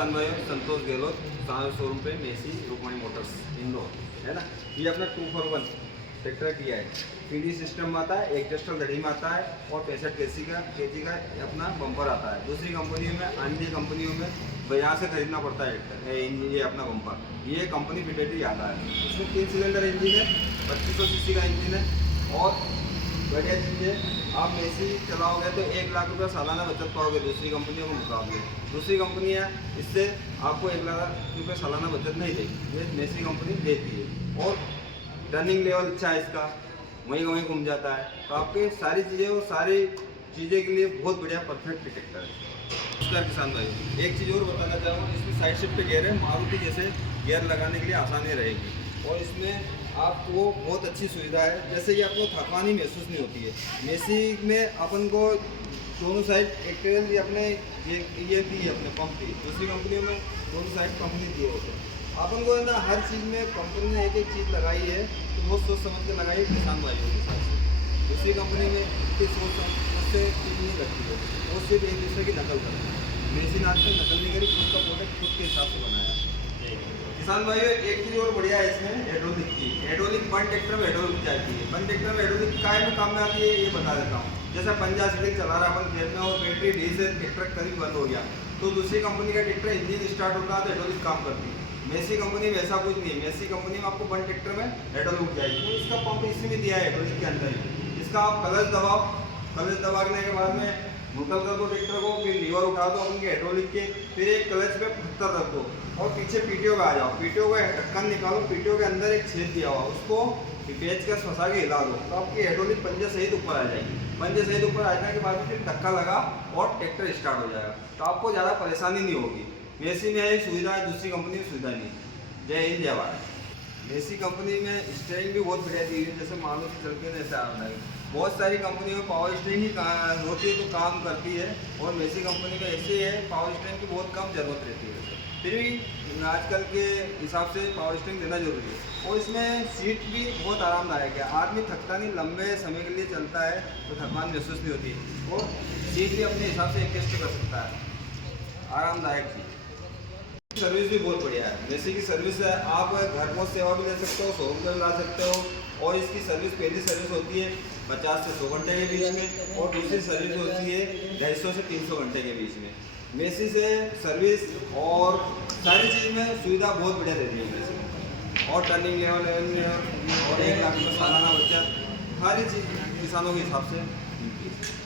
किसान भाई, संतोष गहलोत, शोरूम पे मेसी रुक्मणी मोटर्स इंदौर, है ना। ये अपना 2 for 1 ट्रैक्टर किया है। पीडी सिस्टम में आता है, एडजस्टर लड़ी में आता है और 65 केजी का अपना बम्पर आता है। दूसरी कंपनियों में, अन्य कंपनियों में बाजार से खरीदना पड़ता है इंजन, ये अपना बम्पर, ये कंपनी फिटेड आता है। इसमें 3 सिलेंडर इंजन है, 2500 सीसी का इंजन है और बढ़िया चीज़ है। आप मेसी चलाओगे तो 1 लाख रुपये सालाना बचत पाओगे दूसरी कंपनियों के मुकाबले। दूसरी कंपनियाँ इससे आपको 1 लाख रुपये सालाना बचत नहीं देगी, ये मेसी कंपनी देती है। और टर्निंग लेवल अच्छा है इसका, वहीं घूम जाता है, तो आपके सारी चीज़ें और सारी चीज़ें के लिए बहुत बढ़िया परफेक्ट ट्रैक्टर है। नमस्कार किसान भाई, एक चीज़ और बताना चाहूँगा, इसमें साइड शिफ्ट गियर है, मारुति जैसे गियर लगाने के लिए आसानी रहेगी। और इसमें आपको बहुत अच्छी सुविधा है, जैसे कि आपको थकानी महसूस नहीं होती है। मेसी में अपन को दोनों साइड एक्टेरियल अपने ये दी है अपने पंप की, दूसरी कंपनियों में दोनों साइड कंपनी दिए होते हैं। अपन को ना हर चीज़ में कंपनी ने एक चीज़ लगाई है, तो बहुत सोच समझ के लगाई है किसान भाइयों के साथ से। दूसरी कंपनी में इतनी सोच समझ से चीज़ नहीं लगती है, वो सिर्फ एक दूसरे की नकल करती है। मेसी ने आज तक नकल नहीं करी, खुद का प्रोडक्ट खुद के हिसाब से बनाया। किसान भाइयों, एक चीज़ और बढ़िया है इसमें हाइड्रोलिक की। हाइड्रोलिक बन ट्रैक्टर में हाइड्रोलिक जाती है, बन ट्रैक्टर में हाइड्रोलिक काय में काम में आती है, ये बता देता हूँ। जैसे 50 सीटिंग चला रहा अपन खेत में और बैटरी ढील से ट्रैक्टर कभी बंद हो गया, तो दूसरी कंपनी का ट्रैक्टर इंजन स्टार्ट होता है तो हाइड्रोलिक काम करती है। मेसी कंपनी में ऐसा कुछ नहीं है, मेसी कंपनी में आपको बन ट्रैक्टर में हाइड्रोलिक जाएगी, तो इसका पंप इसी में दिया है हाइड्रोलिक के अंदर ही। इसका आप क्लच दबाओ, क्लच दबाने के बाद में मुकल कर दो ट्रैक्टर को, फिर लीवर उठा दो उनके हाइड्रोलिक के, फिर एक क्लच पे पत्थर रख दो और पीछे पीटीओ पे आ जाओ। पीटीओ का ढक्कन निकालो, पीटीओ के अंदर एक छेद दिया हुआ, उसको पेच का फंसा के हिला दो, तो आपकी हाइड्रोलिक पंजे सहित ऊपर आ जाएगी। पंजे सहित ऊपर आ जाने के बाद में फिर धक्का लगा और ट्रैक्टर स्टार्ट हो जाएगा, तो आपको ज़्यादा परेशानी नहीं होगी। मेसी में यही सुविधा है, दूसरी कंपनी में सुविधा नहीं है। जय हिंद, जय भारत। मेसी कंपनी में स्टेयरिंग भी बहुत बढ़िया दी है, जैसे मारुति चलती है जैसे आरामदायक। बहुत सारी कंपनियों में पावर स्टेयरिंग ही होती है तो काम करती है, और मेसी कंपनी का ऐसे है, पावर स्टेयरिंग की बहुत कम जरूरत रहती है। फिर भी आजकल के हिसाब से पावर स्टेयरिंग देना जरूरी है। और इसमें सीट भी बहुत आरामदायक है, आदमी थकता नहीं, लंबे समय के लिए चलता है तो थकान महसूस नहीं होती, और सीट भी अपने हिसाब से एडजस्ट कर सकता है, आरामदायक चीज़। सर्विस भी बहुत बढ़िया है, मेसी की सर्विस है, आप घर पहुंच सेवा भी ले सकते हो, शोरूम पे भी ला सकते हो। और इसकी सर्विस, पहली सर्विस होती है 50 से 100 घंटे के बीच में, और दूसरी सर्विस होती है 250 से 300 घंटे के बीच में। मेसी से सर्विस और सारी चीज़ में सुविधा बहुत बढ़िया रहती है मेसी, और टर्निंग लेवल और 1 लाख में सालाना बचत, सारी चीज़ किसानों के हिसाब से मिलती है।